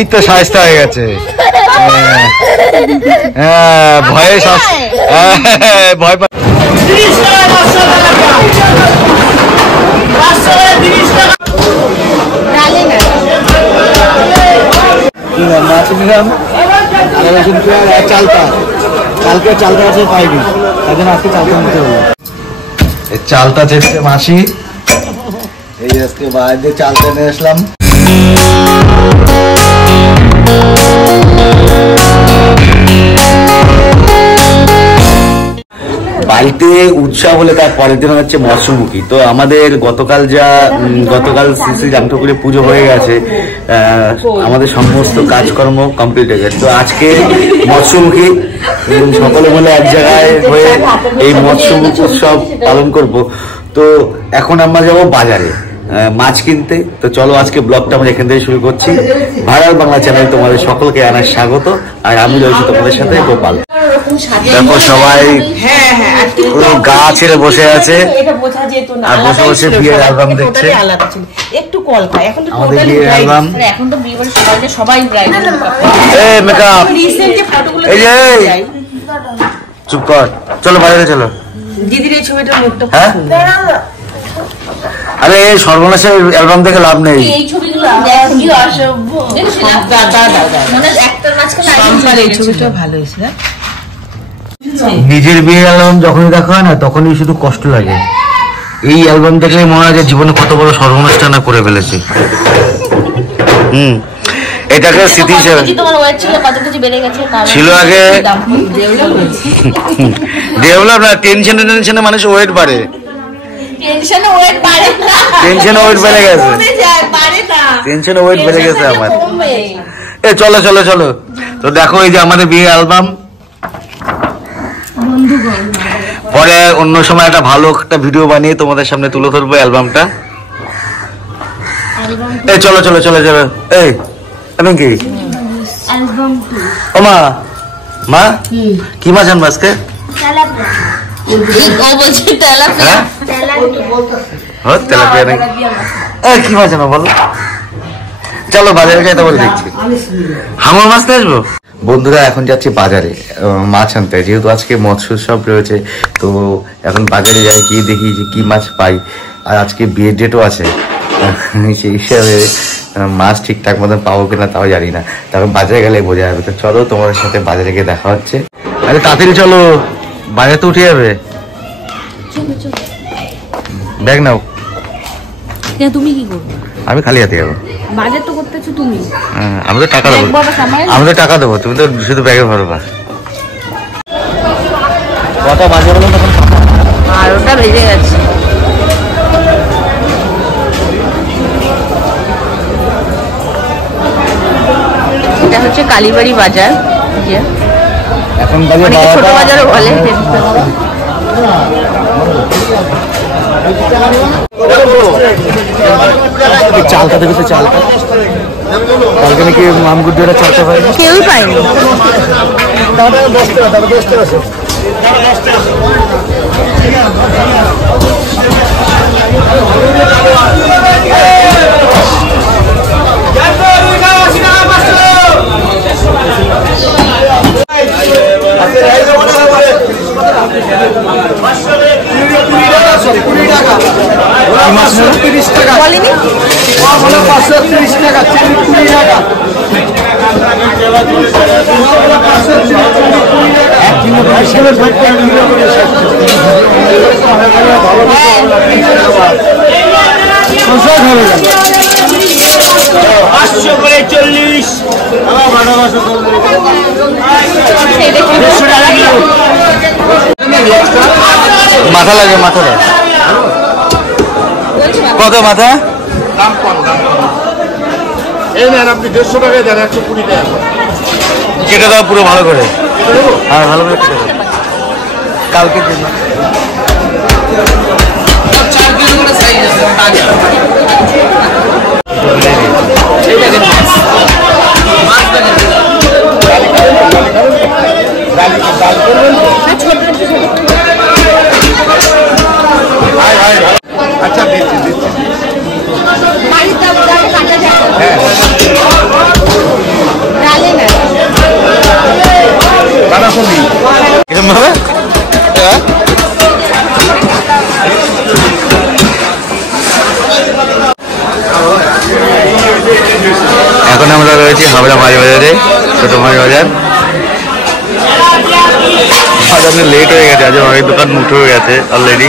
এই তো শায়েস্তা হয়ে গেছে। হ্যাঁ ভয়ে ভয় পা মাছ নিলাম চালটা, কালকে চালটা আছে পাইনি, তার জন্য আজকে চালটা নিতে হলো। এই চালটা চেপছে মাসি, এই আজকে বাইরে চালটা নিয়ে আসলাম। বাড়িতে উৎসব হলে তার পরের দিন হচ্ছে মৎস্যমুখী। তো আমাদের গতকাল শ্রী শ্রী রাম ঠাকুরের পুজো হয়ে গেছে, আমাদের সমস্ত কাজকর্ম কমপ্লিট হয়ে গেছে। তো আজকে মৎস্যমুখী, সকলে মিলে এক জায়গায় হয়ে এই মৎস্যমুখী উৎসব পালন করব। তো এখন আমরা যাবো বাজারে মাছ কিনতে। তো চলো আজকে ব্লগটা আমরা এখান থেকে শুরু করছি। ভাইরাল বাংলা চ্যানেল তোমাদের সকলকে জানাই স্বাগত। আর আমি রয়েছি তোমাদের সাথে গোপাল। দেখো সবাই পুরো গা ছেড়ে বসে আছে আর বসে বসে বিয়ের অ্যালবাম দেখছে। আমাদের বিয়ের অ্যালবাম, মেকআপ, এই যে চুপ কর, চলো বাজারে চলো। দিদির এই ছবিটা মুখটা, হ্যাঁ আরে সর্বনাশের অ্যালবাম দেখে লাভ নেই। এই ছবিগুলো কি অসভ্য, এই ছবিটা ভালো হয়েছে। নিজের বিয়ের অ্যালবাম যখনই দেখা হয় না তখনই শুধু কষ্ট লাগে। এই অ্যালবাম দেখলে মনে হয় যে জীবনে কত বড় সর্বনাশটা না করে ফেলেছে। এটাকে স্মৃতি হিসেবে ছিল আগে। ডেভেলপ না, টেনশনে মানুষ ওয়েট বাড়ে, টেনশনে ওয়েট বেড়ে গেছে আমার। চলো চলো চলো। তো দেখো এই যে আমাদের বিয়ে অ্যালবাম। পরে অন্য সময় একটা ভালো একটা ভিডিও বানিয়ে তোমাদের সামনে তুলে ধরবো অ্যালবামটা। এই চলো চলো চলো চলো। এই আমি কি ও মা কি মাছ আনবো আজকে? কি মাছ আনো বলো? চলো বাজারে যাই, বলে দেখছি। হাঙর মাছ নিয়ে আসবো। বন্ধুরা এখন যাচ্ছি বাজারে মাছ আনতে, যেহেতু আজকে মৎস্য উৎসব রয়েছে। তো এখন বাজারে যাই, গিয়ে দেখি যে কি মাছ পাই। আর আজকে বিয়ের ডেটও আছে, সেই হিসাবে মাছ ঠিকঠাক মতন পাবো কিনা তাও জানি না। তারপর বাজারে গেলে বোঝা যাবে। তো চলো তোমার সাথে বাজারে গিয়ে দেখা হচ্ছে। আরে তাড়াতাড়ি চলো, বাজারে তো উঠে যাবে। ব্যাগ নাও। তুমি কি করবে? আমি খালি হাতে যাবো। বাজার তো করতেছো তুমি। আমি তো টাকা দেবো, তুমি তো শুধু ব্যাগে ভরবা। কটা বাজে বলো তখন? 12টা বেজে গেছে। এটা হচ্ছে কালীবাড়ি বাজার, এখন ছোট বাজারও বলে। চালটা দেখো, চালটা কালকে নাকি মামগুড্ডুরা চালটা পাই, কেউই পায়নি। মাথা লাগে, মাথা লাগে কত? মাথা দাম কম, এই নেন আপনি 150 টাকায় দেন, 120 টাকা কেটে দাও পুরো ভালো করে। হ্যাঁ ভালো করে কেটে দাও, কালকে দিন। আচ্ছা দিচ্ছি দিচ্ছি। এখন আমরা রয়েছি হাবড়া মাছ বাজারে, ছোট মাছ বাজার। আজ আপনি লেট হয়ে গেছে, আজ অনেক দোকান মুঠো হয়ে গেছে অলরেডি।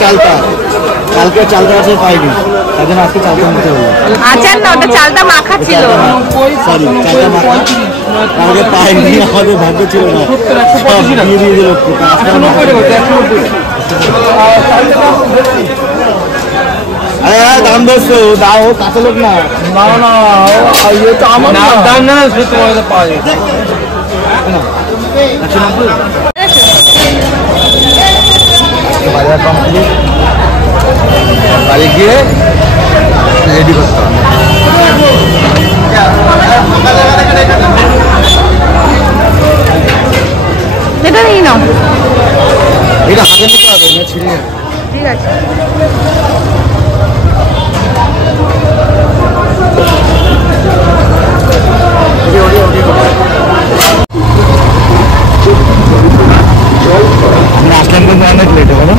চালতা কালকে চালতা আছে পাইনি, তাই জন্য আজকে চালতা নিতে হলো। আচার না, ওটা চালটা মাখা ছিল। সরি, চালতা মাখা কালকে পাইনি, আমাদের ভাগ্য ছিল না, সব দিয়ে দিয়ে দিল। আরে দাম দোস্তো দাও, কাছে লোক না না ইয়ে তো আমার দাম না, তোমার পাওয়া যায় বাজার কমপ্লিট, বাড়ি গিয়ে রেডি করতে হবে। এটা নিয়ে নাও, এটা হাতে নিতে হবে না, ছিঁড়ে যাবে। ঠিক আছে। আসলাম কিন্তু অনেক লেট হবে না,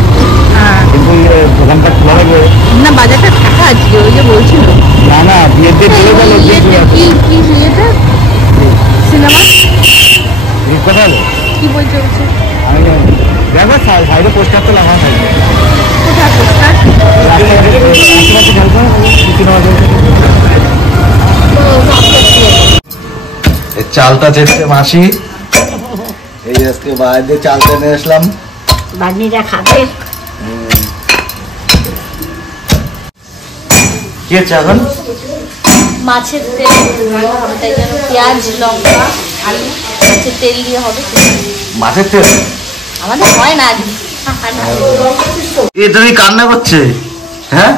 কিন্তু দোকানটা খোলা থাকবে না, বাজারটা থাকা আজকে, ওই যে বলছিল। না না বিয়ের দিয়ে চলে গেল। সিনেমা কথা হলো কি বলছে? আমি দেখো সাইডে পোস্টার তো লাগানো থাকবে। কোথায় পোস্টার? চালটা চেয়েছে মাসি, এই আজকে বাইরে চালটা নিয়ে আসলাম। বাগনিটা খাবে। কি হচ্ছে এখন? মাছের তেল হবে, তাই জন্য পেঁয়াজ, লঙ্কা, আলু, মাছের তেল দিয়ে হবে। মাছের তেল আমাদের হয় না আজ। এ তুমি কান্না করছে? হ্যাঁ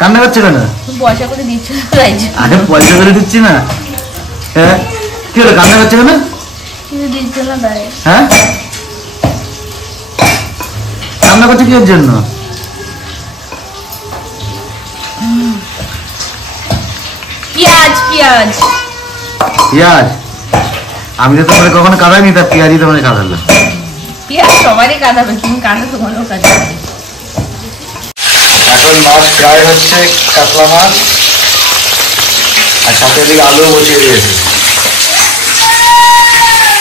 কান্না করছে কেন? পয়সা করে দিচ্ছে আরে পয়সা করে দিচ্ছি না। হ্যাঁ কি হলো, কান্না করছে কেন? দিচ্ছে না তাই। হ্যাঁ কান্না করছে কি এর জন্য? পেঁয়াজ পেঁয়াজ পেঁয়াজ? আমি তো তোমার কখনো কাঁদাইনি, তা পেঁয়াজই তোমার কাঁদালো। পেঁয়াজ সবারই কাঁদাবে, তুমি কাঁদে তোমারও কাঁদাবে। এখন মাছ ফ্রাই হচ্ছে, কাতলা মাছ, আর সাথে দিকে আলু বসিয়ে দিয়েছে।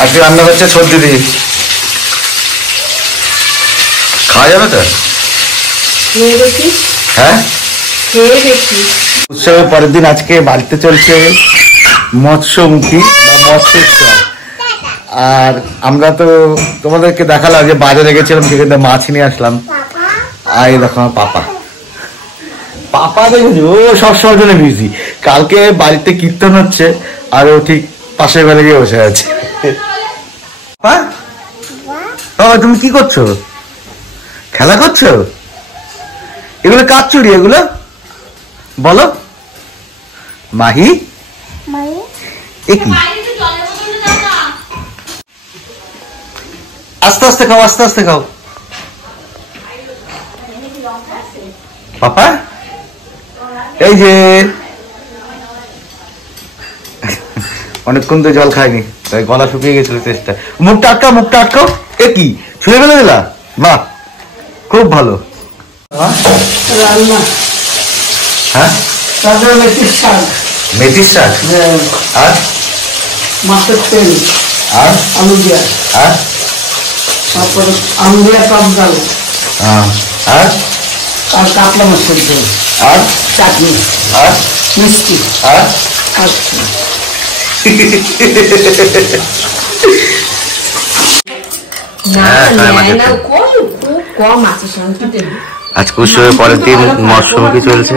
আজকে রান্না হচ্ছে সর্দি দিয়ে। খাওয়া যাবে তো? খেয়ে দেখি, হ্যাঁ খেয়ে দেখি। উৎসবের পরের দিন আজকে বাড়িতে চলছে মৎস্যমুখী বা মৎস্য উৎসব। আর আমরা তো তোমাদেরকে দেখালাম যে বাজারে গেছিলাম, সেখানে মাছ নিয়ে আসলাম। আর এই দেখো আমার পাপা, পাপা দেখেছি ও সবসময় জন্য বিজি। কালকে বাড়িতে কীর্তন হচ্ছে আর ও ঠিক পাশের ঘরে গিয়ে বসে আছে। তুমি কি করছো? খেলা করছো? এগুলো কার চুরি এগুলো বলো? মাহি এ কি? আস্তে আস্তে খাও, আস্তে আস্তে খাও। পাপা এই যে অনেকক্ষণ তো জল খায়নি, তাই গলা শুকিয়ে গেছিল চেষ্টা। মুখটা আটকাও, মুখটা আটকাও। এ কি ছুঁয়ে ফেলে দিলা? বাহ খুব ভালো। হ্যাঁ মেথির শাক, মেথির শাক আর মাছের তেল আর আলু দিয়া, আর তারপরে আলু দিয়া টক ডাল, আর আর কাতলা মাছের তেল, আর চাটনি, আর মিষ্টি, আর আজকে উৎসবের পরের দিন মৎস্যমুখী চলছে।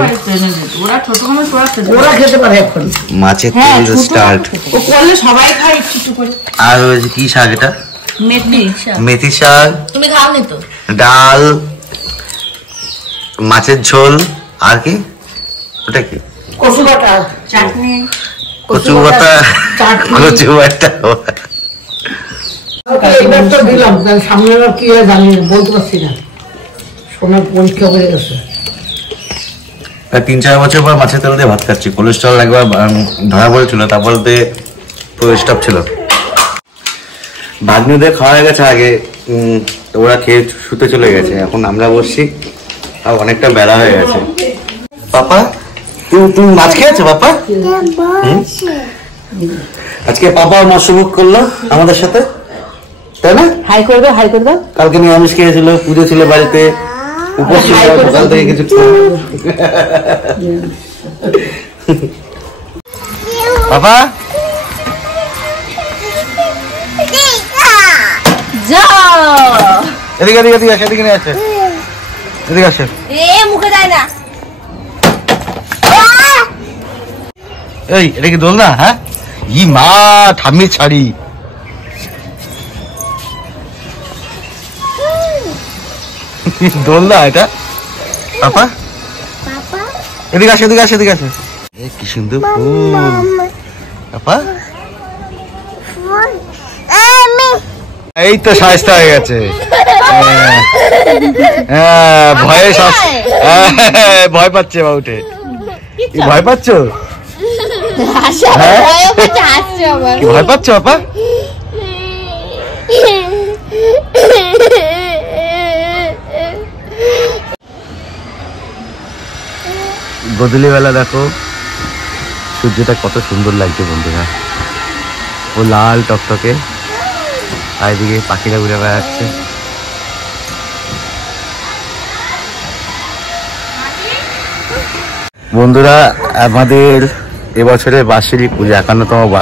ওরা খেতে পারে এখন মাছের তেল স্টার্ট। সবাই খায় একটু একটু করে। আর ওই যে কি শাক এটা? মেথি শাক। তুমি খাওনি তো? ডাল, মাছের ঝোল, আর কি ওটা কি? কচু বাটা, চাটনি, কচু বাটা, কচু বাটা। দিলাম সামনে কি জানি বলতে পারছি না, সোনার পরীক্ষা হয়ে গেছে। 3-4 বছর পর মাছের তেল দিয়ে ভাত খাচ্ছি। কোলেস্ট্রল একবার ধরা পড়েছিল, তারপর পুরো স্টপ ছিল। ভাগ্নিদের খাওয়া হয়ে গেছে আগে, ওরা খেয়ে শুতে চলে গেছে। এখন আমরা বসছি, আর অনেকটা বেলা হয়ে গেছে। পাপা তুমি মাছ খেয়েছো পাপা? আজকে পাপা মৎস্যভোগ করলো আমাদের সাথে, তাই না? হাই করে দাও, হাই করে দাও। কালকে নিরামিষ খেয়েছিল, পুজো ছিল বাড়িতে, উপোস ছিল, সকাল থেকে কিছু পাপা এদিকে এদিকে এদিকে আসে, এদিকে নিয়ে আসে, এদিকে আসে। মুখে দেয় না। এই এটা কি দোল না? হ্যাঁ, ই মা ঠাম্মির ছাড়ি। দোল না এটা পাপা? এদিকে আসে, এদিকে আসে, এদিকে আসে। কি সুন্দর ফুল পাপা। এই তো সাজটা হয়ে গেছে। ভয়ে ভয় পাচ্ছে বাবুটে। ভয় পাচ্ছ? ভয় পাচ্ছ পাপা? বদলি বেলা দেখো সূর্যটা কত সুন্দর লাগছে বন্ধুরা, ও লাল টকটকে, আর এদিকে পাখিরা উড়ে বেড়াচ্ছে। বন্ধুরা আমাদের এবছরের বার্ষিক পুজো 51তম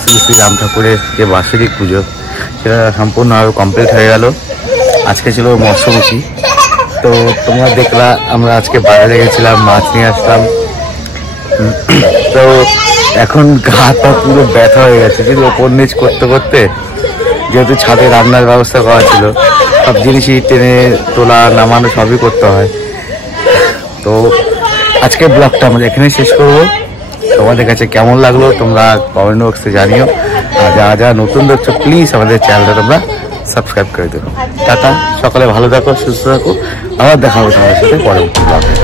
শ্রী শ্রী রাম ঠাকুরের যে বার্ষিক পুজো, সেটা সম্পূর্ণভাবে কমপ্লিট হয়ে গেল। আজকে ছিল মৎস্যমুখী। তো তোমরা দেখলা আমরা আজকে বাজারে গেছিলাম, মাছ নিয়ে আসলাম। তো এখন গা পা পুরো ব্যথা হয়ে গেছে, কিন্তু ওপর নিচ করতে করতে, যেহেতু ছাদে রান্নার ব্যবস্থা করা ছিল, সব জিনিসই টেনে তোলা নামানো সবই করতে হয়। তো আজকে ব্লগটা আমরা এখানেই শেষ করবো। তোমাদের কাছে কেমন লাগলো তোমরা কমেন্ট বক্সে জানিও। আর যারা যারা নতুন দেখছো প্লিজ আমাদের চ্যানেলটা তোমরা সাবস্ক্রাইব করে দেবো। টাটা, সকালে ভালো থাকো, সুস্থ থাকো। আবার দেখা হবে তোমাদের সাথে পরবর্তী ব্লগে।